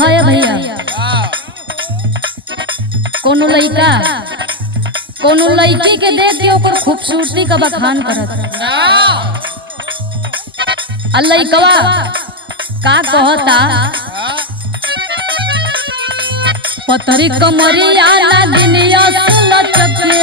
देखा है भैया, कोनो लड़का कोनो लड़की के देख के ओकर खूबसूरती का बखान करत, आ लड़कवा का कहता, पतरी कमरिया नगिनिया लचके,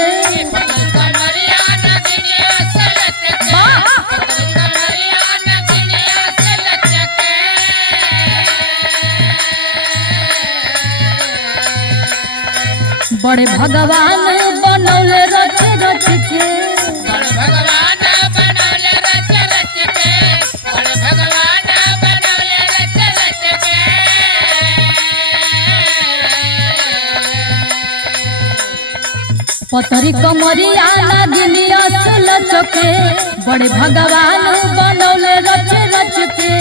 बड़े भगवान बनौले रच रच के, बड़े भगवान बनौले रच रच के, बड़े भगवान बनौले रच रच के। पतरी कमरिया नगिनिया लचके, बड़े भगवान बनौले रच रच के।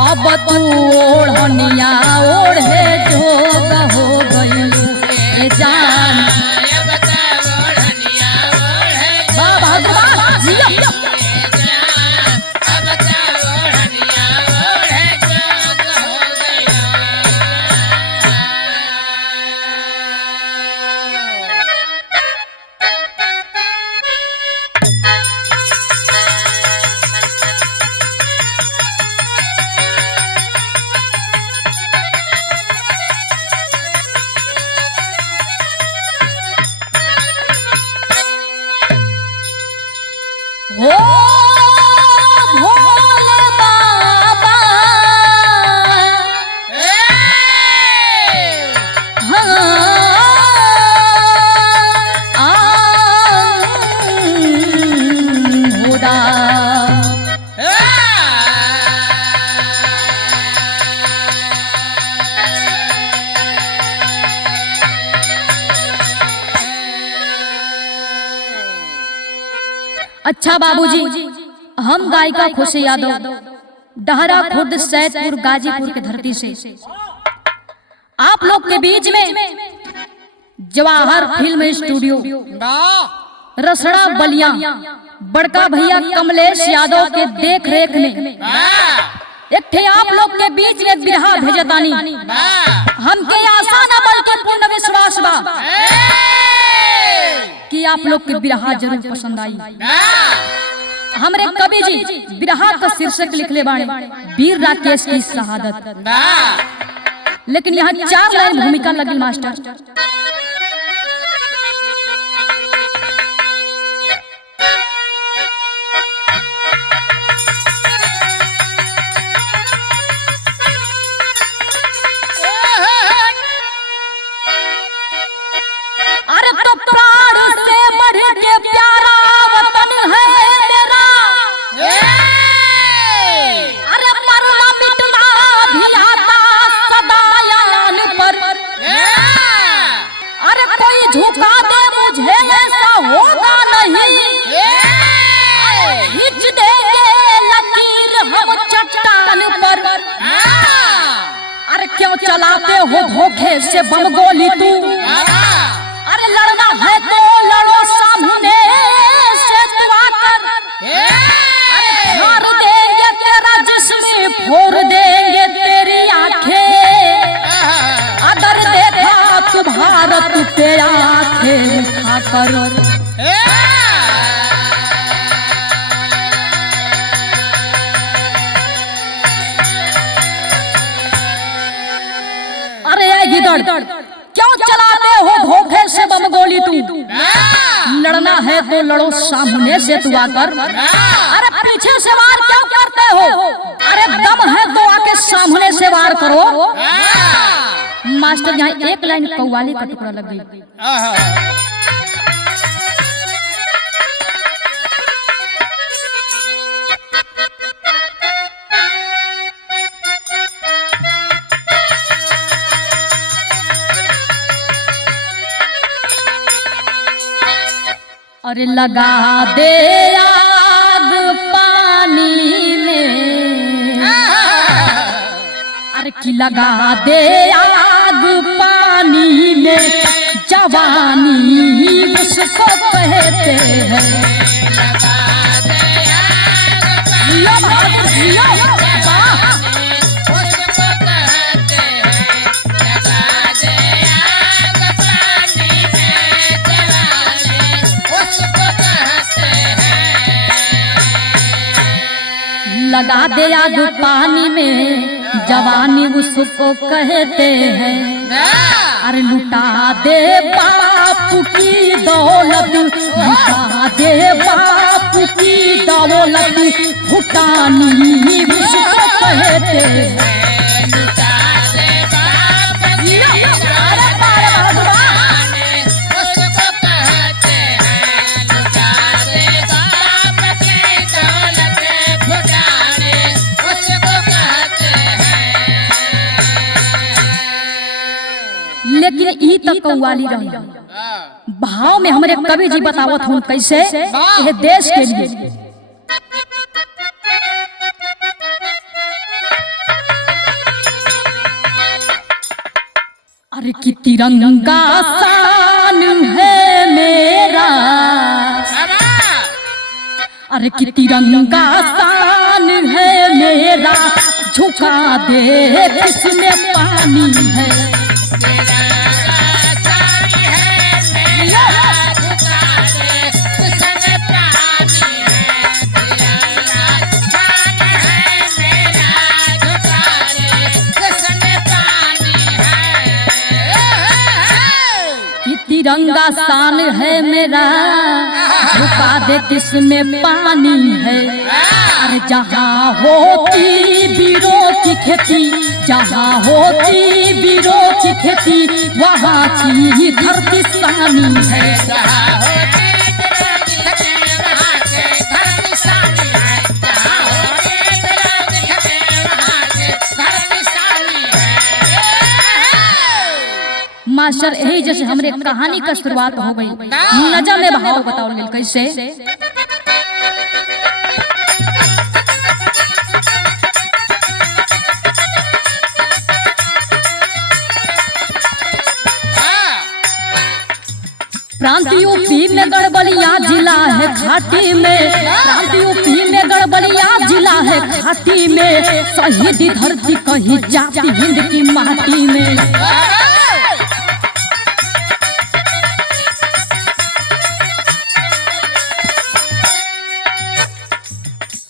अब तू ओढ़निया ओढ़े जोग हो गइलू ए जान, भगवान जिया हो भोले बाबा, होदा अच्छा बाबूजी, हम गायिका खुशी यादव डहरा खुर्द सैदपुर गाजीपुर की धरती से आप लोग के बीच में जवाहर फिल्म स्टूडियो रसड़ा बलिया बड़का भैया कमलेश यादव के देख रेख में एक थे आप लोग के बीच में बिरहा भेजतानी। हमके आशा न बल्कि पूर्ण विश्वास बा कि आप लोग के बिरहा जरूर पसंद आई। हमरे कवि जी बिरहा का शीर्षक लिखले बाड़े वीर राकेश की शहादत, लेकिन यहाँ 4 लाइन भूमिका लगी मास्टर। अरे तो प्राण से बढ़ के प्यारा वतन है तेरा, अरे मरना मिटना भी आता सदायान पर, अरे कोई झुका दे मुझे ऐसा होगा नहीं, खींच देंगे लकीर हम चट्टान पर। अरे क्यों चलाते हो धोखे से बम गोली तू, अरे लड़ना है तो लड़ो सामने से तू आकर, अरे मार देंगे तेरा जिस्म फोड़ देंगे तेरी आंखें, अगर देखा तू भारत पे आंखें उठाकर। अरे गिदड़ क्यों चलाते हो धोखे से बम गोली तू, लड़ना है तो लड़ो सामने से तू आकर, अरे पीछे से वार क्यों करते हो, अरे दम है तो आके सामने से वार करो। मास्टर यहाँ एक लाइन कव्वाली का टुकड़ा लग गई। अरे लगा दे आग पानी में, अरे कि लगा दे आग पानी में, जवानी उसको कहते हैं। लगा दे आग जियो बहादुर जियो, उसको कहते हैं। लगा दे आग पानी में, जवानी उसको कहते हैं। लगा दे आग पानी में, जवानी उसको कहते हैं। अरे लुटा दे बाप की दौलत, लुटा दे बाप की दौलत, फुटानी उसको कहते हैं। लुटा दे बाप की दौलत, फुटानी उसको कहते हैं। लुटा दे बाप की दौलत, फुटानी उसको कहते हैं। लेकिन ई तक कव्वाली रही भाव में हमरे कवि जी बतावत हूँ कैसे ये देश के लिए। अरे कि तिरंगा शान है मेरा, अरे कि तिरंगा शान है मेरा, झुका दे किसमें पानी है। तिरंगा शान है मेरा, झुका दे किसमें पानी है। अरे जहाँ होती वीरों की खेती, जहाँ होती वीरों की खेती, वहाँ की धरती शानी है। मास्टर यही जैसे हमरे कहानी का शुरुआत हो गई, नजम में भाव बताओ गेल कैसे। प्रांत यूपी में गड़बड़िया जिला है घाटी में, प्रांत यूपी में गड़बड़िया जिला है घाटी में, शहीद धरती कहीं जाती हिंद की माटी में।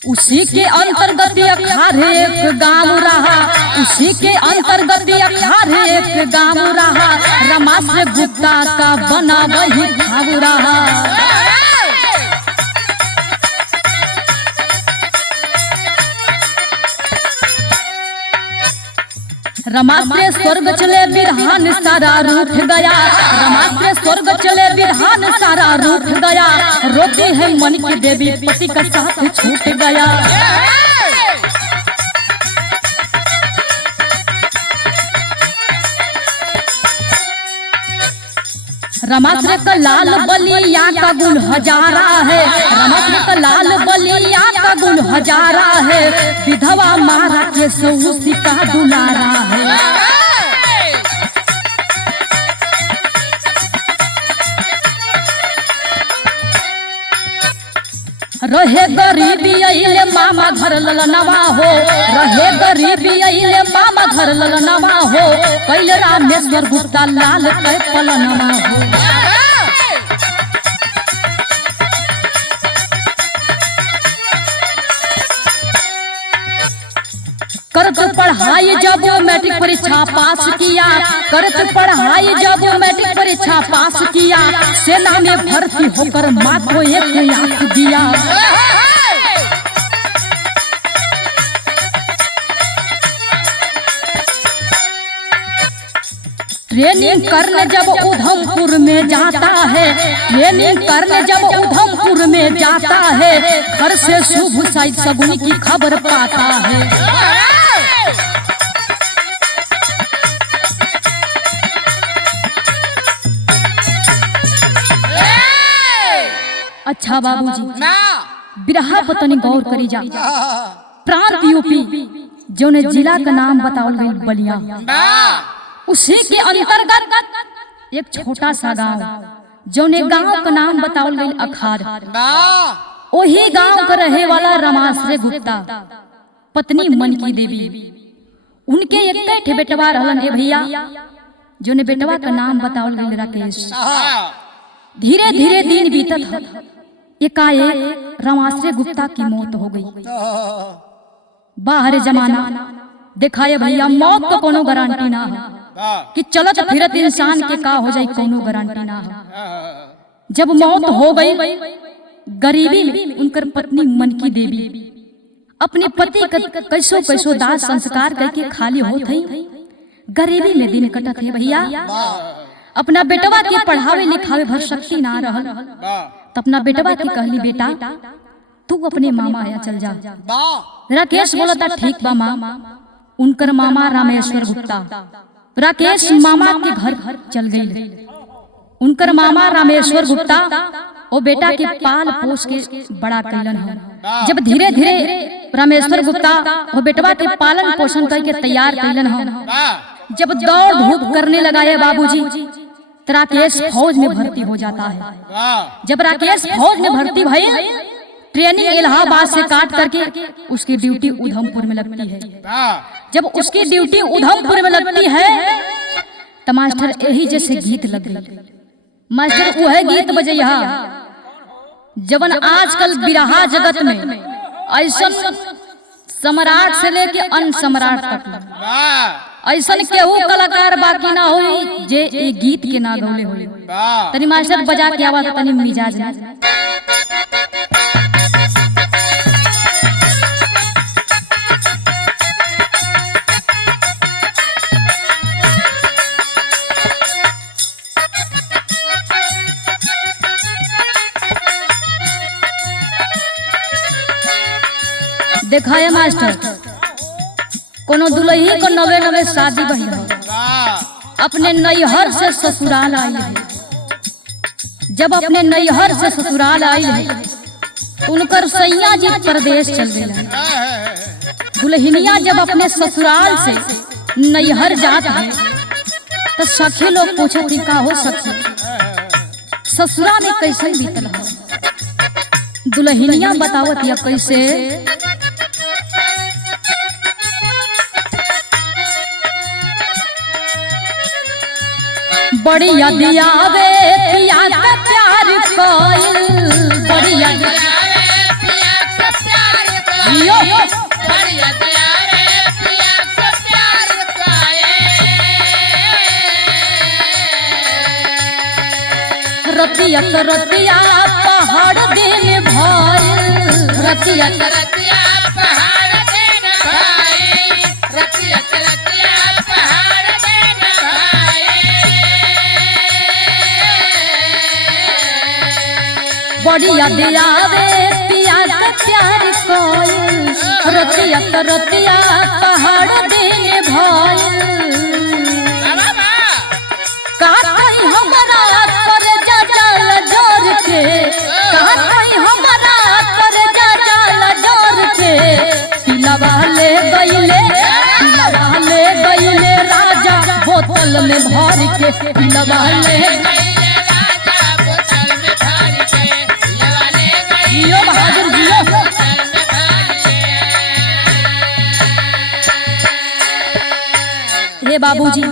उसी के अंतर्गत अखाड़े एक गाँव रहा, उसी के अंतर्गत अखाड़े एक गाँव रहा, रमाश्र गुप्ता का बना वही भाव रहा। रमाश्र स्वर्ग चले बिरहान सारा रूठ गया, रमाश्र स्वर्ग चले बिरहान सारा रूठ गया, रोती है मन की देवी पति का साथ छूट गया। रमाश्र का लाल बलिया का गुण हजारा है, रमाश्र का लाल बलिया का गुण हजारा है, विधवा मारा के सो उसी का दुलारा है। रहे गरीबी अइले मामा घर ललनवा हो, रहे गरीबी अइले मामा घर ललनवा हो, कैल रामेश्वर गुप्ता लाल के पलनवा हो। करत पढ़ाई जब मैट्रिक परीक्षा पास किया, करत पढ़ाई जब मैट्रिक परीक्षा पास किया, सेना में भर्ती होकर माँ को एक आंख दिया। ट्रेनिंग करने जब उधमपुर में जाता है, ट्रेनिंग करने जब उधमपुर में जाता है, घर से शुभ साइड सगुनी की खबर पाता है। अच्छा बाबूजी, ना बिरहा पतनी गौर करी जा। प्रांत यूपी जोने जिला का नाम बतावल गई बलिया, ना उसी के अंतर्गत एक छोटा सा गांव जोने गांव का नाम बतावल गई अखार। ना वही गांव का रहे वाला रमाश्रय गुप्ता पत्नी मन की देवी, उनके एक ठे बेटवा रहलन ए भैया, जोने बेटवा का नाम बतावल गई राकेश। धीरे धीरे दिन बीतत ह, एकाएक रमाश्रय गुप्ता की मौत हो गई। बाहर जमाना दिखाए भैया, मौत तो कोनो गारंटी ना है कि चलत फिरत इंसान के का हो जाए, कोनो गारंटी ना है। जब मौत हो गई, गरीबी में उनकर पत्नी मन की देवी अपने पति का कैसो कैसो दाह संस्कार करके खाली हो थई। गरीबी में दिन कटत है भैया। अपना बेटवा के पढ़ावे लिखावे भर शक्ति ना रहल, तो अपना बेटवा के कहली, बेटा तू अपने मामा आया चल जा। राकेश बोला था ठीक बा माँ। उनकर मामा रामेश्वर गुप्ता राकेश मामा के घर चल गई। उनकर मामा रामेश्वर गुप्ता वो बेटा के पाल पोस के बड़ा कैलन है। जब धीरे धीरे रामेश्वर गुप्ता वो बेटवा के पालन पोषण करके तैयार कैलन है, जब दौड़ धूप करने लगा है बाबूजी, तो राकेश फौज में भर्ती हो जाता है। जब राकेश फौज में भर्ती भई, ट्रेनिंग इलाहाबाद से काट करके उसकी ड्यूटी उधमपुर में लगती है। जब उसकी ड्यूटी उधमपुर में लगती है, तो मास्टर यही जैसे गीत लग गई। मास्टर वह गीत बजैया जवन आजकल बिरहा जगत में ऐसा सम्राट से लेके अनसम्राट तक ऐसा केहू कलाकार बाकी ना हुई जे ए गीत के ना गौले हुई। तनी मास्टर बजा के आवाज तनी मिजाज ना। देखा है मास्टर, कोनो दुल्ही को नवे नवे शादी भई है, अपने नैहर से ससुराल आई है। जब अपने नैहर से ससुराल आई है, उनकर सैया जी प्रदेश चल गए। दुल्हनिया जब अपने ससुराल से नैहर जात है, तो सखी लोग पूछे थी का हो सखी ससुरा में कैसे बीतल है। दुल्हनिया बतावत या कैसे, बड़ी याद आवे पिया का प्यार कोइल, बड़ी याद आवे पिया का प्यार कोइल, बड़ी याद आवे पिया का प्यार कोइल। रतिया रतिया पहाड़ दिन भइल, रतिया रतिया पहाड़ दिन भइल, रतिया रतिया पहाड़ दिन भइल। बड़ी याद आवे पिया का प्यार कोइल, रतिया रतिया पहाड़ दिन भइल। का कहीं हमारा कर जा जाल जोर के, का कहीं हमारा कर जा जाल जोर के। पिलवा ले गइले, पिलवा ले गइले राजा बोतल में भर के, पिलवा ले जियो बहादुर जियो। हे बाबूजी,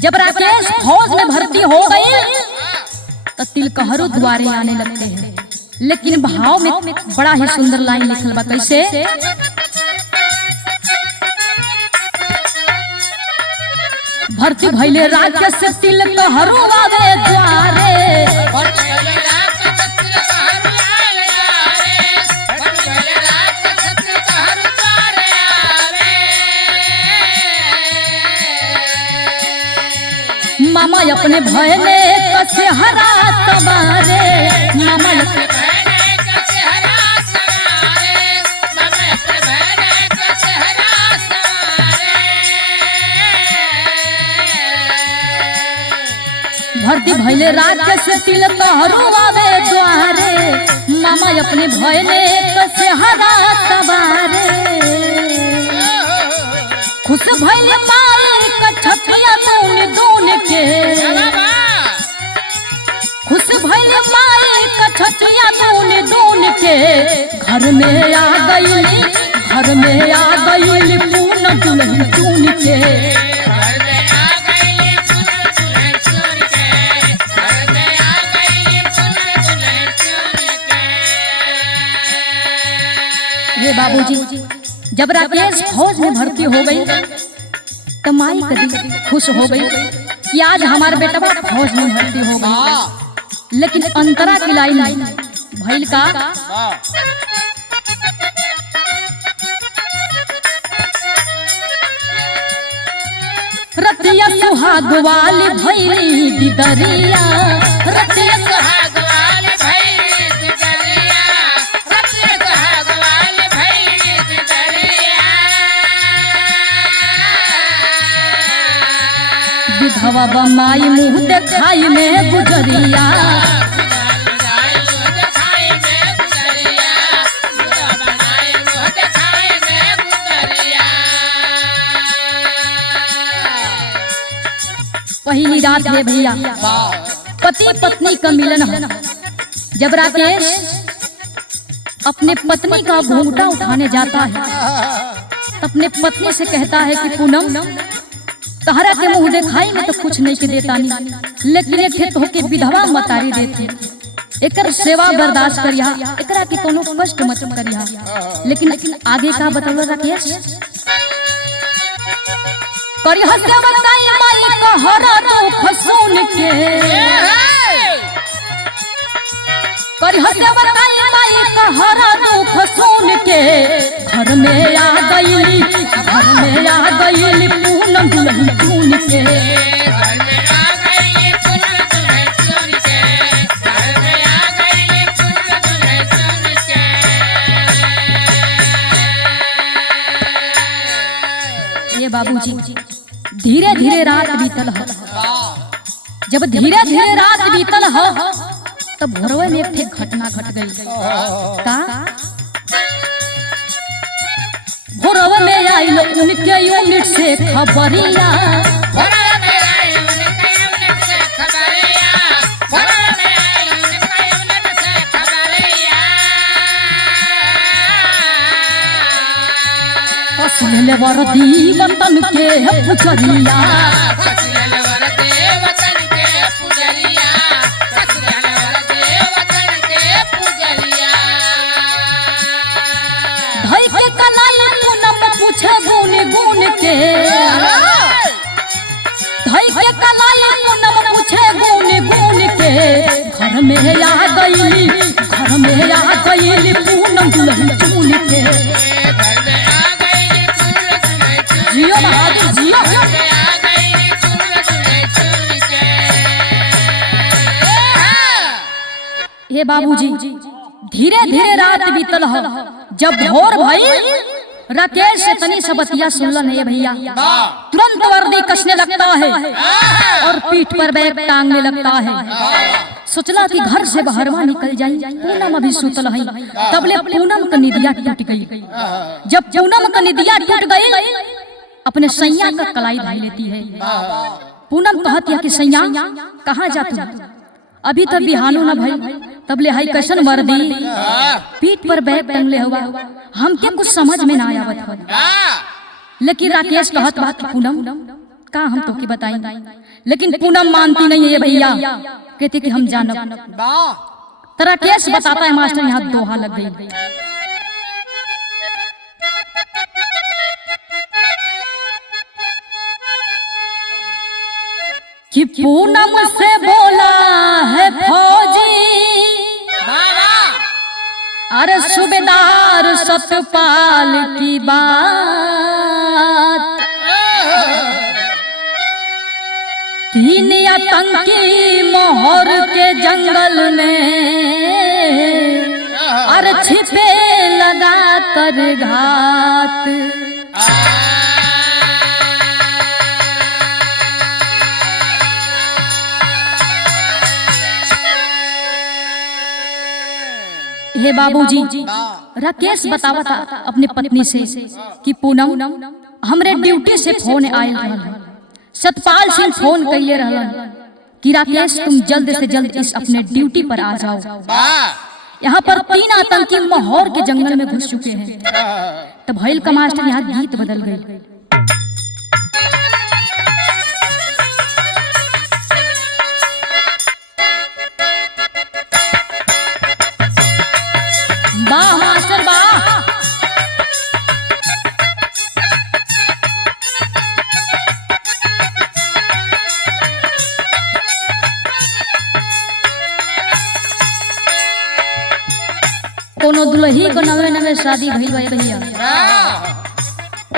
जब राकेश फौज में भर्ती हो गए, तो तिलकहरू द्वारे आने लगते हैं। लेकिन भाव में बड़ा ही सुंदर लाइन लिखल बा, कैसे, भर्ती भइले राकेश से तिलकहरू आवे द्वारे। मामा अपने भय में कसे हरा तबारे, मामा अपने भय में कसे हरा सवारे, मामा अपने भय में कसे हरा सवारे। भर्ती भैले रात से तिल तहरू आवे द्वारे मामा अपने भैले कसे हरा सवारे खुश भैले माई का छतिया दून दून के खुश भैले माई का छतिया दून दून के घर में आ गई पूनम दुल्हन चुन के ये बाबूजी जब राकेश फौज में भर्ती हो गई तो माई कभी खुश हो गई कि आज हमारा बेटा फौज में भर्ती हो गई। लेकिन अंतरा की लाइन भैल का रतिया सुहाग वाली भैली दिदरिया रतिया सुहाग वाली भैली दिदरिया रतिया सुहाग वाली भैली दिदरिया विधवा बमाई मुँह देखाई में गुजरिया पहली रात है भैया पति पत्नी का मिलन है। जब राकेश अपने पत्नी का घूंघटा उठाने जाता है तो अपने पत्नी से कहता है कि पूनम तहरा के मुंह दिखाई में तो कुछ नहीं के देता नहीं लेकिन एक तो के विधवा मतारी देते एकर सेवा बर्दाश्त करिया एकरा के कोनो कष्ट मत करिया। लेकिन आगे का बताओ राकेश करिया से बताई माई का हरा दुख सुन के करिया से बताई माई का हरा दुख सुन के घर में आ गई पूनम दुल्हन चुन के ये बाबूजी धीरे धीरे रात बीतल है। जब धीरे धीरे रात बीतल है तब भोरवे में एक घटना घट गई का भोरवे में आइल उनके यूनिट से खबरिया सुनले वरदी वतन के पुजरिया धई के कलाई पूनम पूछे गुन गुन के धई के कलाई पूनम पूछे गुन गुन के घर में आ गई पूनम दुल्हन चुन के जियो बहादुर जियो हे बाबूजी धीरे धीरे रात बीतल है। जब भोर भई राकेश से तनी सबतिया सुनलन है भैया तुरंत वर्दी कसने लगता है और पीठ पर बैग टांगने लगता है। सोचला कि घर से बाहरवा निकल जाई पूनम अभी सुतल है तबले पूनम का निदिया टूट गई। जब पूनम का निदिया टूट गई अपने सैया का कलाई भाई लेती है। पूनम कहती है कि सैया कहाँ जाती अभी तक बिहानो न भाई तब ले हाई कैसन वर्दी पीठ पर बैग टंगले हुआ हमके कुछ समझ में ना आवत हो। लेकिन राकेश कहत बात पूनम का हम तो के बताई लेकिन पूनम मानती नहीं है भैया कहते कि हम जानब। तो राकेश बताता है मास्टर यहाँ दोहा लग गई कि पूनम से बोला है फौजी अरे सूबेदार सतपाल की बात तीन आतंकी मोहर के जंगल में अरे छिपे लगा कर घात ये बाबूजी राकेश बतावा था अपनी पत्नी से कि पूनम हमरे ड्यूटी से फोन आयल रहल। सतपाल सिंह फोन कइले रहलन कि राकेश तुम जल्द से जल्द इस अपने ड्यूटी पर आ जाओ। यहाँ पर 3 आतंकी माहौर के जंगल में घुस चुके हैं। तब भैल का मास्टर यहाँ गीत बदल गए। वाह मास्टर वाह। कोनो दुल्ही को नवे नवे शादी भइल बा भैया,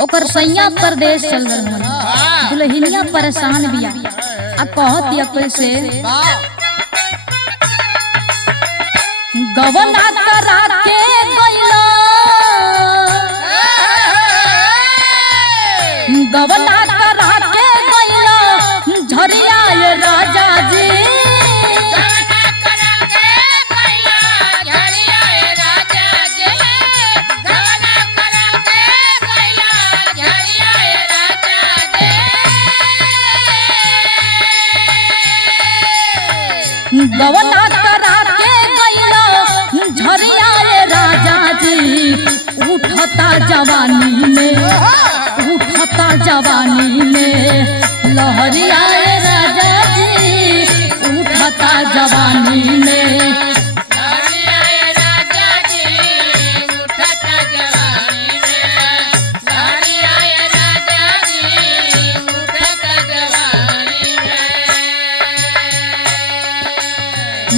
ओकर सैया परदेश चल रहा। दुल्हनिया परेशान बिया। अब कहत या कैसे गवना करा के गइला, गवना करा के गइला झरिया ये राजा जी। गवना करा के गइला झरिया ये राजा जी। गवना करा के गइला झरिया ये राजा जी। गवना करा के गइला झरिया ये राजा जी। उठता जवानी में, उठता जवानी में लहरिया ये राजा जी। उठता जवानी में लहरिया ये राजा जी। उठता जवानी में लहरिया ये राजा जी। उठता जवानी में।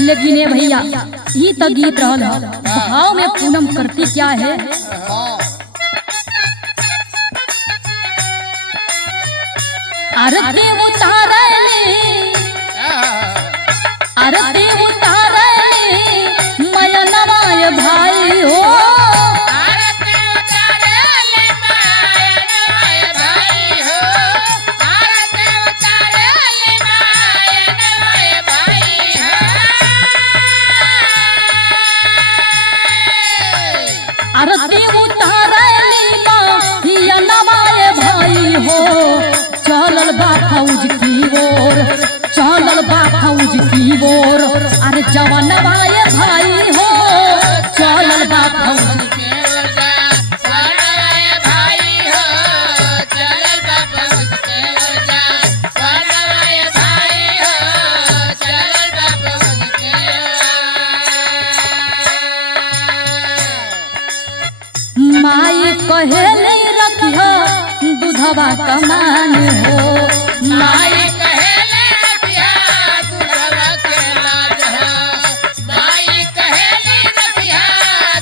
लेकिन ये भैया ये तो गीत रहल है। भाव में पूनम करती क्या है? आरती उतारली, आरती उतारली मयनवाय भाई हो। आरती उतारले मायनवाय भाई हो। आरती उतारले मायनवाय भाई हो। आरती उतारली मयनवाय भाई हो। चलल बा फौज की ओर, चलल बा फौज की ओर। अरे जवानवाय भाई हो चलल बा फौज। माई कहे नहीं रखियो दूधवा कमान हो। माई कहेले रखिया दूधवा के लाज हो। माई कहेले रखिया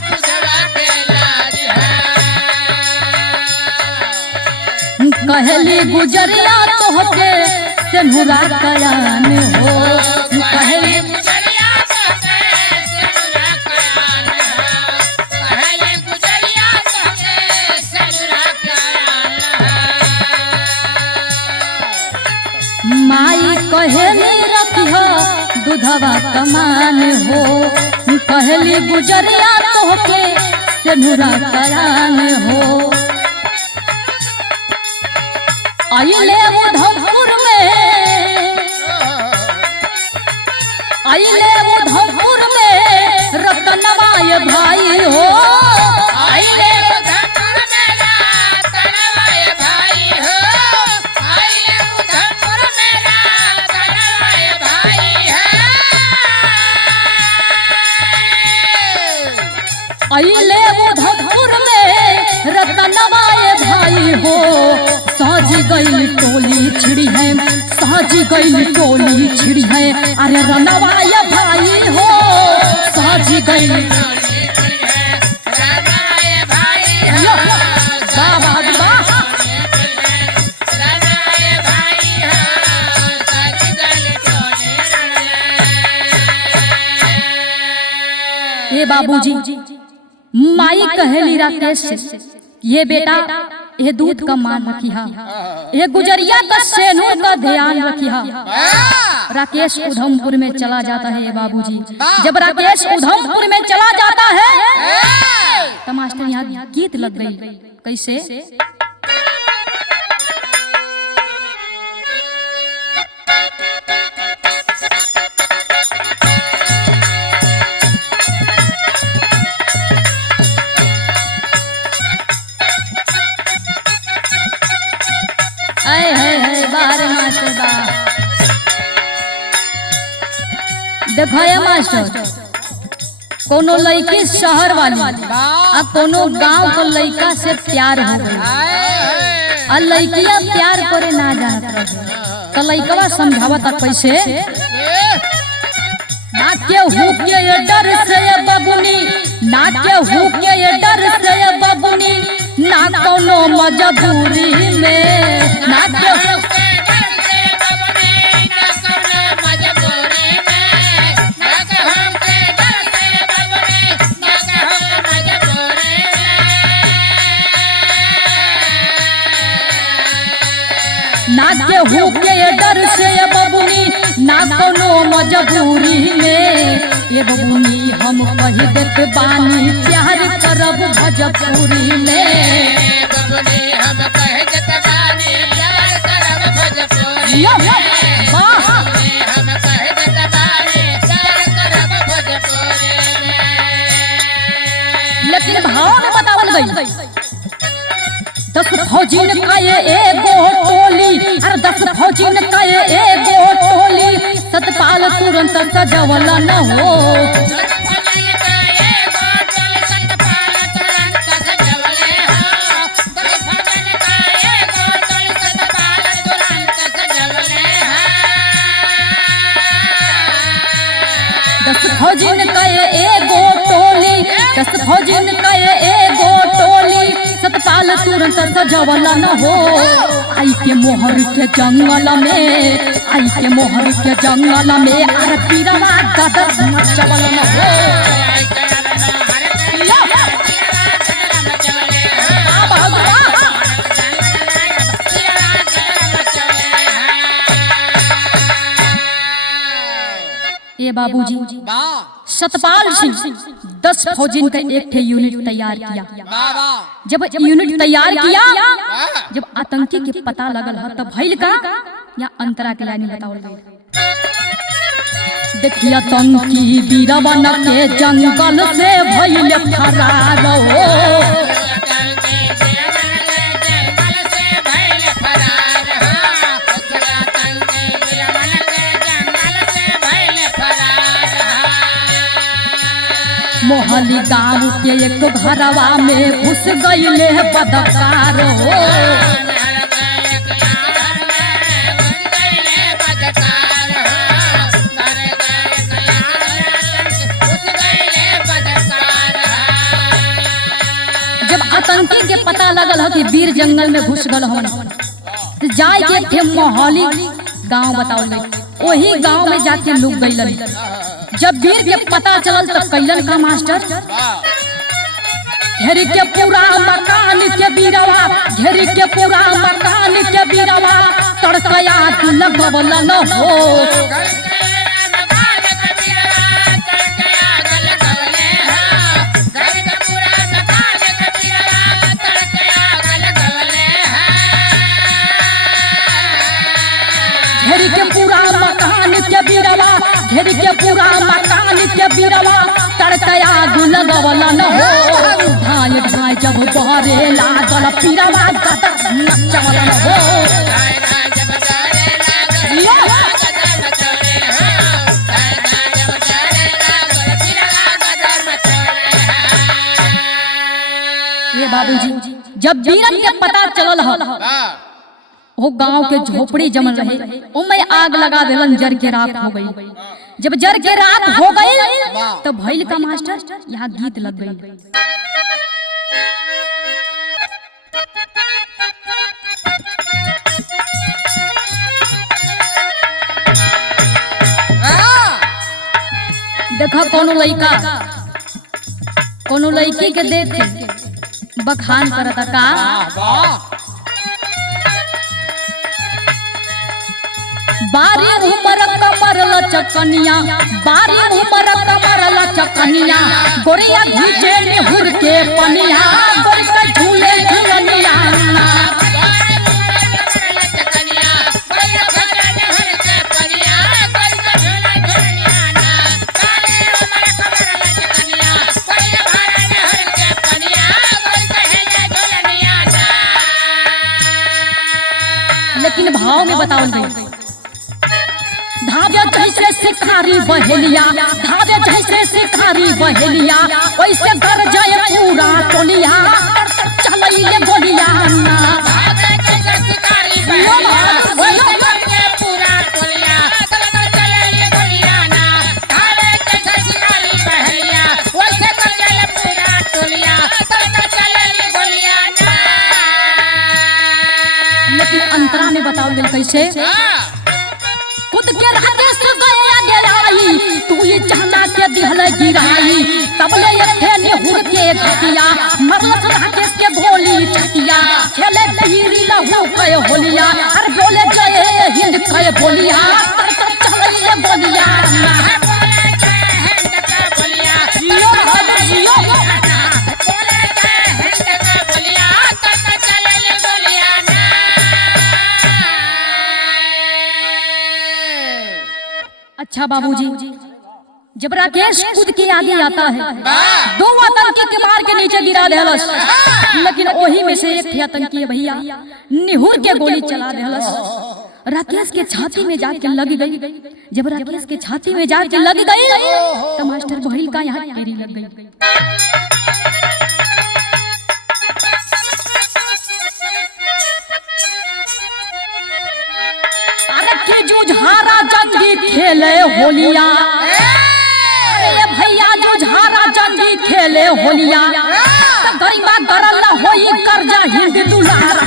दूधवा के लाज हो। कहली गुजरिया तोहके सेनुरा कयान हो। कहली गुजरिया तोहके सेनुरा कयान हो। कहले गुजरिया तोहके सेनुरा कयान हो। माई कहली रखियो दूधवा कमान हो। कहली गुजरिया तोहके सेनुरा कयान हो। आइले उधमपुर में, आइले उधमपुर में रतनवाय भाई हो। आइले उधमपुर में रतनवाय भाई हो। आइले उधमपुर में रतनवाय भाई हो। आइले उधमपुर में रतनवाय भाई हो। साज गई टोली छिड़ी है, साज गई टोली छिड़ी है। अरे रनवाय भाई हो साज गई। रतनवाय भाई हो। साबाद वाह। रतनवाय भाई हो। सज गल टोले ए बाबूजी माई कहली राकेश से, ये बेटा ये दूध का मान रखिया, ये गुजरिया का सेनूर का ध्यान रखिया। राकेश उधमपुर में चला जाता है बाबूजी। जब राकेश उधमपुर में चला जाता है तो मास्टर यहाँ गीत लग गई। कैसे? बाहर मास्टर बा देखो ये मास्टर, कोनो लड़की शहर वाली आ कोनो गांव को लड़का से प्यार हो गई और लड़कियां प्यार करे ना जानत रहे तो लड़कवा समझावता कैसे? ना के हु के ये डर से ये बबुनी, ना के हु के ये डर से ये बबुनी, ना कोनो मजबूरी में, ना के ना के हु के ये डर से ये बबुनी, ना कोनो मजबूरी में, ये बबुनी हम कही देत बानी प्यार करब भोजपुरी में, बबुनी हम कह देत बानी प्यार करब भोजपुरी में, बबुनी हम कह देत बानी प्यार करब भोजपुरी में। लेकिन भाव में बतावल गई 10 फौजिन का ये एगो टोली, अरे 10 फौजिन का ये एगो टोली, सतपाल तुरंत सजवल न हो। फौजिन का ये एगो टोली, 10 फौजिन का ये एगो टोली, सतपाल तुरंत सजवल न हो। आई के मोहर के जंगल में, आई के मोहर के जंगल में, अरे पीरवा गदर मचवल न हो। ये बाबूजी सतपाल सिंह 10 फौजिन का एक ठे यूनिट तैयार किया। जब यूनिट तैयार किया, जब आतंकी के पता लगल है तब भइल का या अंतरा के लाइन बताओ। देखिए आतंकी वीरवन के जंगल से भइल फरार हो। मोहली गाँव के एक घरवा में घुस गईले बदकार हो। जब आतंकी के पता लगल हो कि वीर जंगल में घुस गल हो, तो जाए के थे मोहली गाँव बताओ गई। वही गाँव में जाके लुक गई। जब वीर के पता चलल तब कैलन का मास्टर, घेरी के पूरा मकान के बीरवा, घेरी के पूरा मकान के बीरवा, तड़कया लगवल न हो। घेरी के पूरा मकान के बीरवा, घेरी के पूरा मकान के बीरवा, तड़कया लगवल न हो। भाई भाई जब बहरे लागल पीरवा गदर नचवल न हो। ये बाबूजी जब वीरन के पता चलल हो, वो गांव के झोपड़ी जमल रहे, उनमें आग लगा देलन, जर के राख हो गई। जब जर के राख हो गई तो भइल का मास्टर, यहाँ गीत लग गई। देखा कोनो लड़का कोनो लड़की के देख बखान करता का बारी उमर कमर लचकनिया, बारी उमर कमर लचकनिया, गोरिया घीचे निहुर के पनिया, गोरी का झूले झूलनिया लेकिन भाव में बताओ नहीं। धावे जैसे शिकारी बहेलिया, धावे जैसे शिकारी बहेलिया, वैसे घर जाए पूरा टोलिया, चलइले गोलिया ना धावे जैसे शिकारी बहेलिया, वैसे घर के पूरा टोलिया, चलइले गोलिया ना धावे जैसे शिकारी बहेलिया, वैसे घर जाए पूरा टोलिया, चलइले गोलिया ना। लेकिन अंतरा में बताओ दिल कैसे खुद के राकेश गया गिराई, तू ये चाहना के दिहल गिराई, तबले ये निहुर के घटिया, मरलस राकेश के गोली छतिया, खेले पीरी लहू के होलिया, हर बोले जय हिंद के बोलिया, चलइले बोलिया बोले जय हिंद के बोलिया, जियो जियो बोले जय हिंद के बोलिया, चलइले गोलिया ना। अच्छा बाबूजी, जब राकेश खुद के आगे आता है, दो आतंकी के मार के नीचे गिरा देहलस, लेकिन वही में से एक थे आतंकी भैया निहुर के गोली चला देहलस, राकेश के छाती में जाके लग गई। जब राकेश के छाती में जाके लग गई तो मास्टर बहिल का यहाँ टेरी लग गई। अरे जुझारा जंगी खेले होलिया, अरे भैया जुझारा जंगी खेले होलिया, गरीबा गरल होई कर्जा हिंद दुलारा।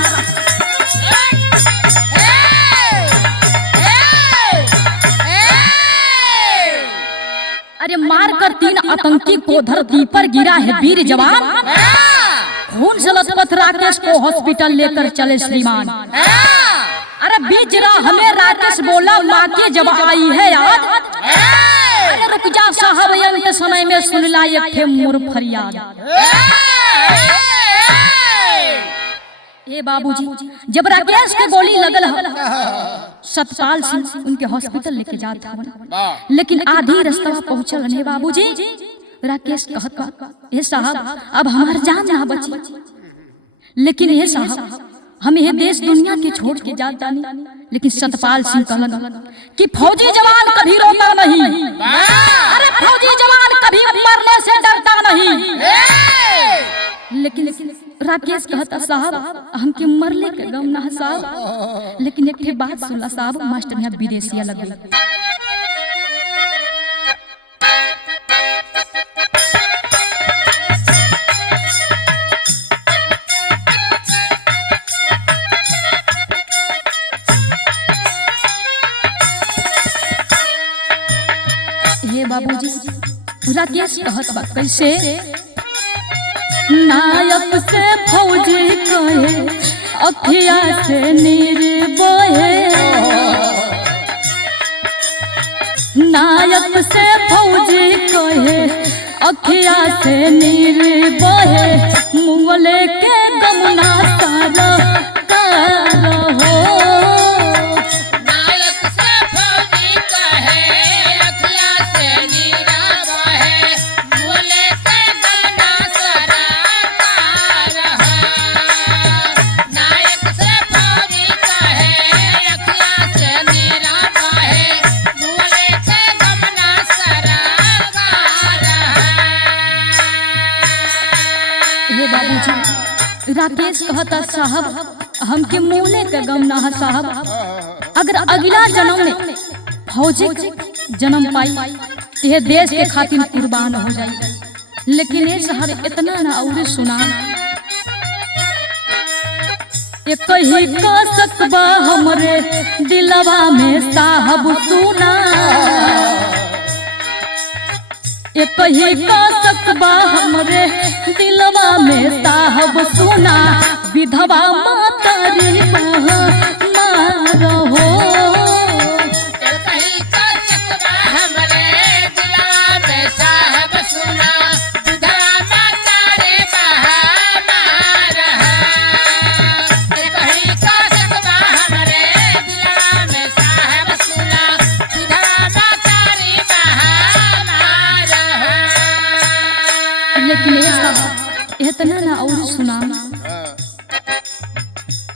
अरे मार कर 3 आतंकी को धरती पर गिरा है वीर जवान, खून से लथपथ राकेश को हॉस्पिटल लेकर चले श्रीमान। अरे बीच राह में राकेश बोला माँ के जब आई है याद, अरे रुक जा साहब अंत समय में सुन ला एक थे मोर फरियाद। ए बाबूजी, जब राकेश के गोली लगल सतपाल सिंह उनके हॉस्पिटल लेके जात हवन, लेकिन आधी रास्ता पहुंचल ने बाबूजी, राकेश कहत ए साहब अब हमार जान ना बची, लेकिन ये साहब हम ये देश दुनिया के छोड़ के जाता नहीं। लेकिन सतपाल सिंह कहलन कि फौजी जवान कभी रोता नहीं, अरे फौजी जवान कभी मरने से डरता नहीं। लेकिन राकेश कहता साहब हमके मरले के गम ना साहब, लेकिन एक बात सुनला साहब, मास्टर यहाँ विदेशिया लग गई। बाबूजी राकेश कहत बा कैसे, नायक से फौजी कहे अखिया से नीर बहे, नायक से फौजी कहे अखिया से नीर बहे, मुंगले के गमना तारा तारा हो। राकेश कहता साहब हमके मूले का गम ना है साहब, अगर अगला जन्म में फौजी जन्म पाई तो यह देश के खातिर कुर्बान हो जाए। लेकिन ये साहब इतना ना और सुना, एक ही का सकबा हमरे दिलवा में साहब सुना, एक ही का बा हमरे दिलवा में साहब सुना विधवा मातारी मारहो कहीं का सकबा हमरे दिलवा में साहब सुना विधवा मातारी मारहा कहीं का सकबा हमरे दिलवा में साहब सुना विधवा मातारी मारहा। लेकिन ये साहब इतना ना और सुना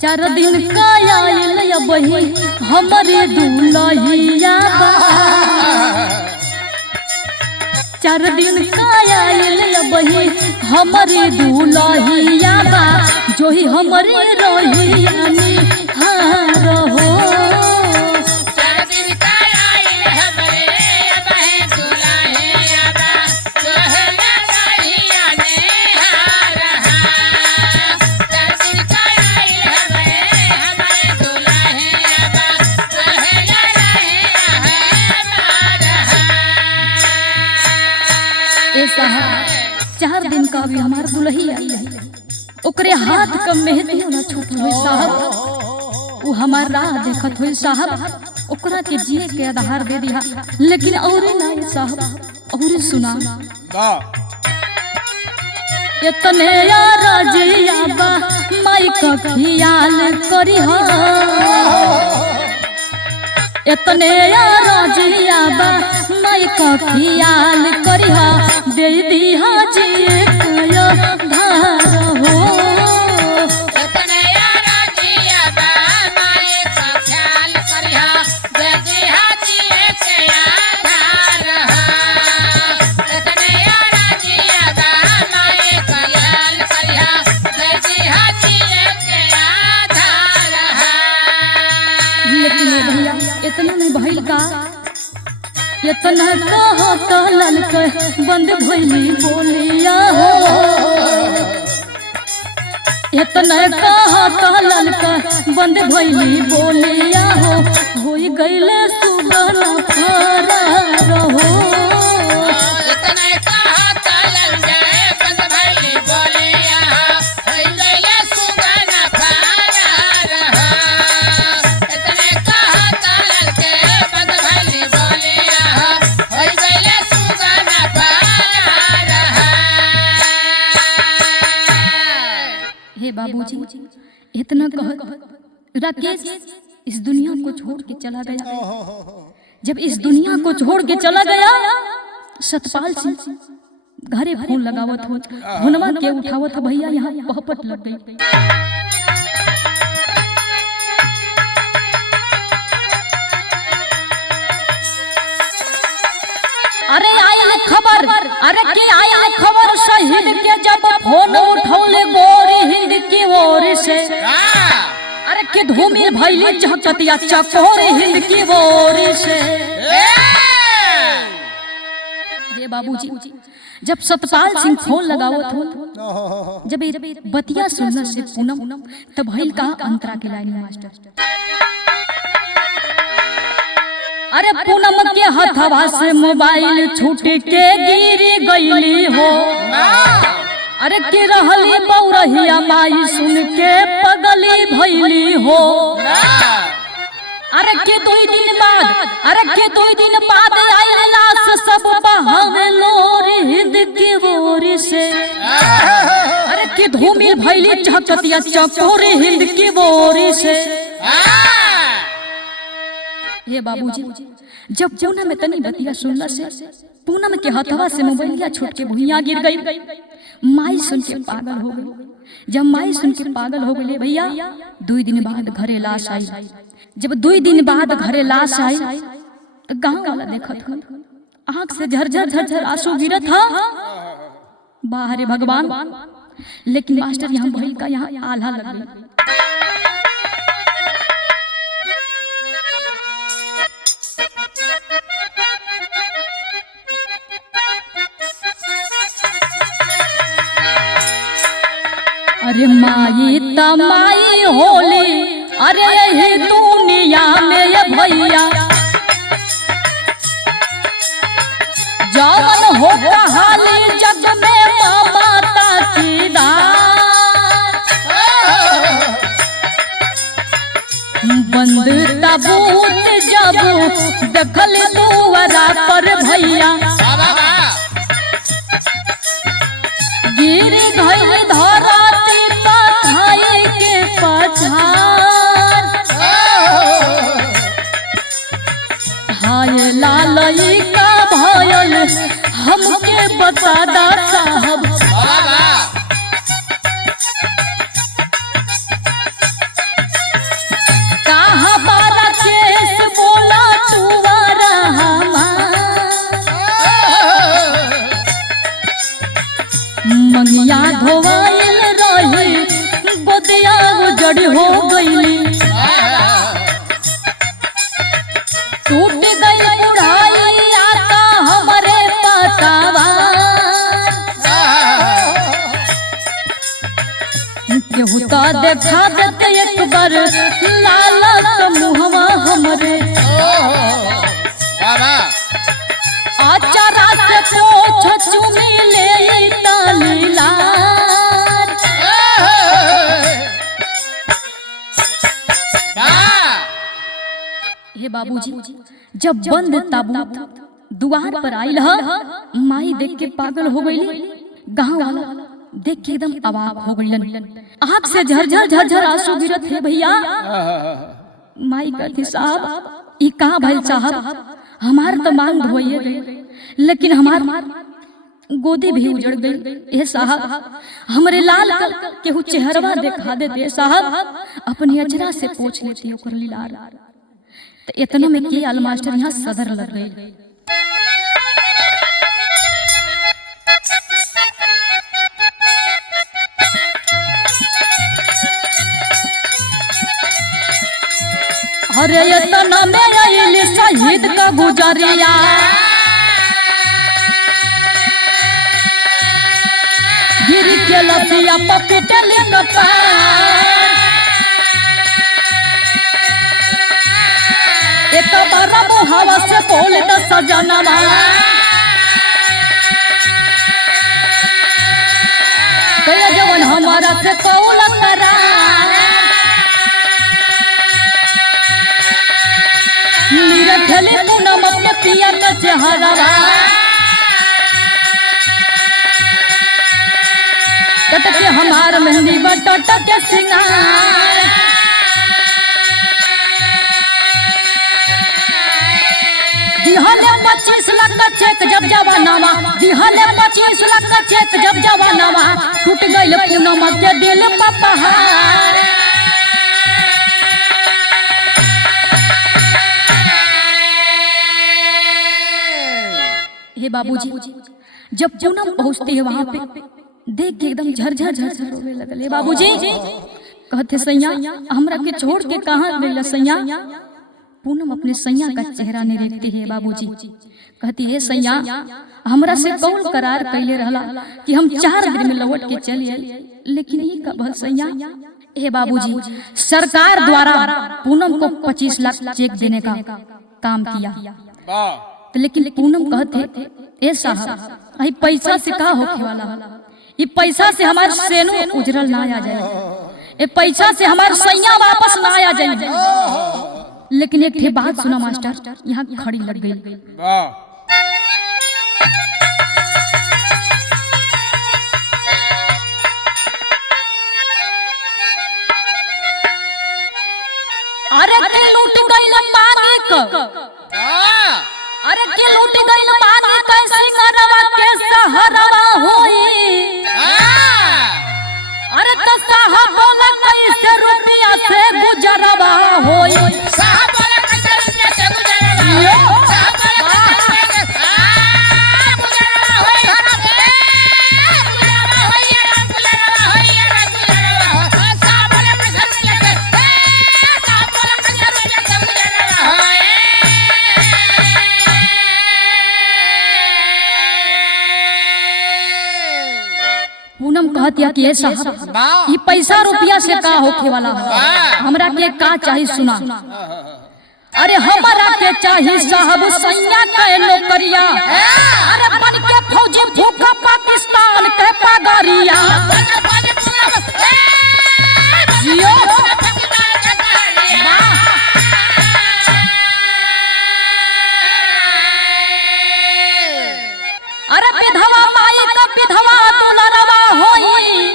4 दिन का आयल बही हमरे दुलहिया बा 4 दिन का आयल बही हमरे दुलहिया बा जो ही हमरे रहिया निहार हो ए साहब 4 दिन का भी हमार दुल्ही आई है ओकरे हाथ का मेहंदी ना छूट हुई साहब वो हमार राह देखत हुई साहब ओकरा के जिए के आधार दे दिया लेकिन और ना साहब और सुना इतने यार जिया बा माई का ख्याल करी हा इतने यार जिया बा माई का ख्याल करी हा दे दिहा जिए कयो धार हो इतने यार जिया बा माई का ख्याल करी हा दे दिहा जिए कयो धार हो इतने यार जिया बा माई का ख्याल करी हा दे दिहा जिए कयो धार हो। लेकिन भैया इतना नहीं भइल का इतना कहो तो ललक बंद भइली बोलिया हो इतना कहो तो ललक बंद भइली बोलिया हो होई गइले सुगन फरार हो इतने कहा तो ललक बंद भइली बोलिया होई गइले सुगन फरार हो इतने कहा तो ललक बंद भइली बोलिया होई गइले सुगन फरार हो। हे बाबूजी इतना कह राकेश इस दुनिया को छोड़ के चला गया जब इस दुनिया को छोड़ के चला गया सतपाल सिंह घरे फोन लगावत हो फोनवा के उठावत भैया यहाँ पहपट लग गई अरे आयल खबर अरे के आयल खबर शहीद के जब फोन उठौले गोरी हिंद की ओर से अरे के धूमिल भइली चहकतिया चकोर हिंद की ओर से ये बाबूजी जब सतपाल सिंह फोन लगावत हो जब बतिया सुनने से पूनम तब भइल का अंतरा के लाइन मास्टर अरे पूनम के हथवा से मोबाइल छूट के गिर गईली हो अरे के रहली बौरहिया माई सुन के पगली भइली हो अरे के 2 दिन बाद आइल लाश सब बहावे लोर हिंद की ओर से अरे के धूमिल भइली चहकतिया चकोर हिंद की ओर से हे बाबूजी जब पूनम में तनी बतिया सुनला से पूनम के हथवा से मोबाइलिया छूट के भुइया गिर गई माई सुन के पागल हो गई जब माई सुन के पागल हो गई भैया 2 दिन बाद घरे लाश आई जब 2 दिन बाद घरे लाश आई गांव वाला देखत हो आंख से झरझर आंसू गिरत था बाहरे भगवान लेकिन मास्टर यहाँ भइल का यहाँ आल्हा लग गई अरे माई तमाई होली अरे यही दुनिया में ये भैया जवन हो कहाली जग में माता सीधार बंद ताबूत जब देखल दुआरा पर भैया गिर गई धरती पथाई के पछार हाय लालई का भयल हमके बता दा साहब कहाँ बारा केस बोला तुवारा मंगिया धोवाइल रही गोदिया उजड़ हो गईली टूट गई बुढ़ाई आता हमारे पतावा केहू तो देखा देते एक बार लाल मुहवा हमरे आचारा से पोछ चुमी ले लीला हे बाबूजी जब बंद ताबूत दुआर पर आइल ह माई देख के पागल हो गई गांव वाला देख के एकदम अवाक हो गईलन आँख से झरझर झरझर आंसू गिरत है भैया माई कहती साहब ई कहाँ भइल साहब हमार तो मांग धोइए गई लेकिन हमार गोदी भी उजड़ गई ए साहब हमरे लाल केहू चेहरवा दिखा दे साहब अपनी अचरा से पूछ लेती ओकर लीलार तो इतना में के आल मास्टर यहाँ सदर लग गई अरे इतना में आइल शहीद का गुजरिया गिर के लसिया पपिटल कपा एक बार मुहावा से बोल द सजनवा कया जवन हमारा से कौल करा मेरा खेले पूनम अपने पिया का चेहरा टटके हमार मेहंदी बटट के सिंगार दिहले 25 लाख का चेक जब जवानावा दिहले 25 लाख का चेक जब जवानावा टूट गइल पूनम के दिल पपहार हे बाबूजी जब पूनम पहुंचती है वहां पे देख के एकदम झरझर झरझर रोने लगल हे बाबूजी कहते सैया हमरा के छोड़ के कहां गइल सैया पूनम अपने सैया का चेहरा नहीं देखती है बाबूजी कहती है सैया हमरा से कौन करार कैले रहला कि हम 4 दिन में लौट के चलिए लेकिन ये कब सैया हे बाबूजी सरकार द्वारा पूनम को 25 लाख चेक देने का काम किया लेकिन पूनम कहते ए साहब आई पैसा से का होखे वाला ये पैसा से हमार सेनु उजरल ना आ जाए ए पैसा से हमार सैया वापस ना आ जाए लेकिन एक बात सुना मास्टर यहाँ खड़ी लग गई अरे के लूट गइल मालिक अरे के लूट गइल मालिक कैसे करवा के सहरवा होई अरे त साहब बोला कैसे रुपया से गुजरवा होई साहब बोला कैसे रुपया से गुजरवा होई साहब बोला कैसे गुजरवा होई गुजरवा होई गुजरवा होई साहब बोला कैसे रुपया से साहब बोला कैसे रुपया से गुजरवा होई पूनम कहतिया कि ए साहब ये पैसा रुपया से का होखे वाला हमरा के का चाहिए सुना अरे हमारा के चाहिए साहब सैया के नौकरिया, अरे बन के फौजी भूखा पाकिस्तान के पगारिया। जियो अरे विधवा माई का विधवा दुलरवा होई,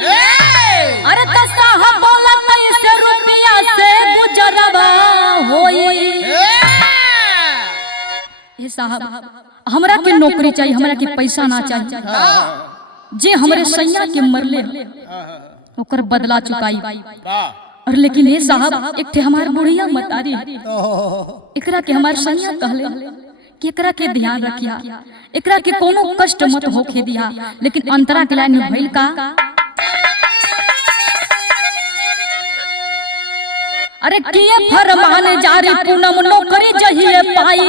अरे तो साहब बोला कैसे रुपया से गुजरवा होई। ये साहब हमरा के नौकरी चाहिए, हमरा के पैसा ना चाहिए। जे हमरे सैया के मरले ओकर बदला चुकाई। और लेकिन ये साहब एक थे हमार बुढ़िया मतारी, एकरा के हमार सैया कहले कि एकरा के ध्यान रखिया, एकरा के कोनो कष्ट मत होखे दिया। लेकिन अंतरा के लाइन में भइल का, अरे किए फरमान जारी पूनम नौकरी जहिए पाई,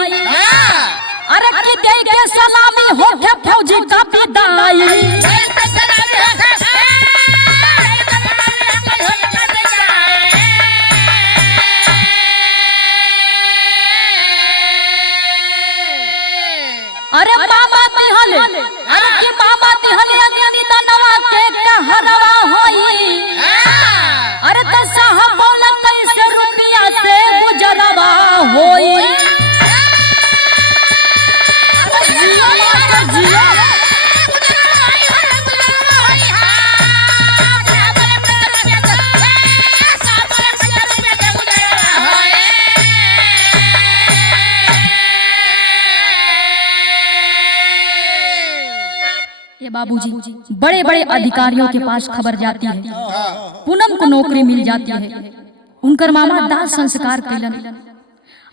अरे कि दे के सलामी होके फौजी का विदाई। अरे मामा तिहले, अरे कि मामा तिहले अग्नि दानवा के कहरवा होई, अरे तो साहब बोला कैसे रुपया से गुजरवा होई। जियो मास्टर जियो बाबूजी, बड़े बड़े अधिकारियों के पास खबर जाती है, पूनम को नौकरी मिल जाती है। उनकर मामा दाह संस्कार कैलन।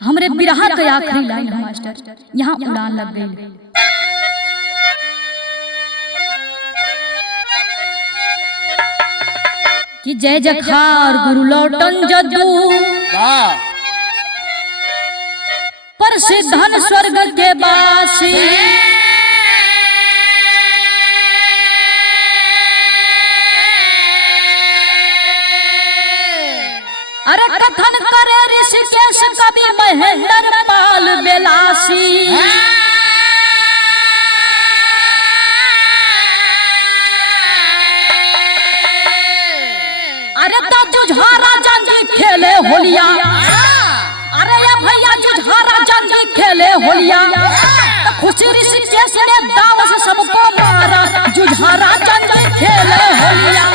हमरे बिरहा के आखिरी लाइन है मास्टर, यहाँ उड़ान लग गई कि जय जखार गुरु लौटन जदू पर सिद्धन स्वर्ग के बासी। अरे कथन करे ऋषिकेश कवि महेंद्र पाल बेलासी। अरे तो जुझारा जंगी खेले होलिया, अरे ये भैया जुझारा जंगी खेले होलिया। खुशी ऋषिकेश ने दाव से सबको मारा, जुझारा जंगी खेले होलिया।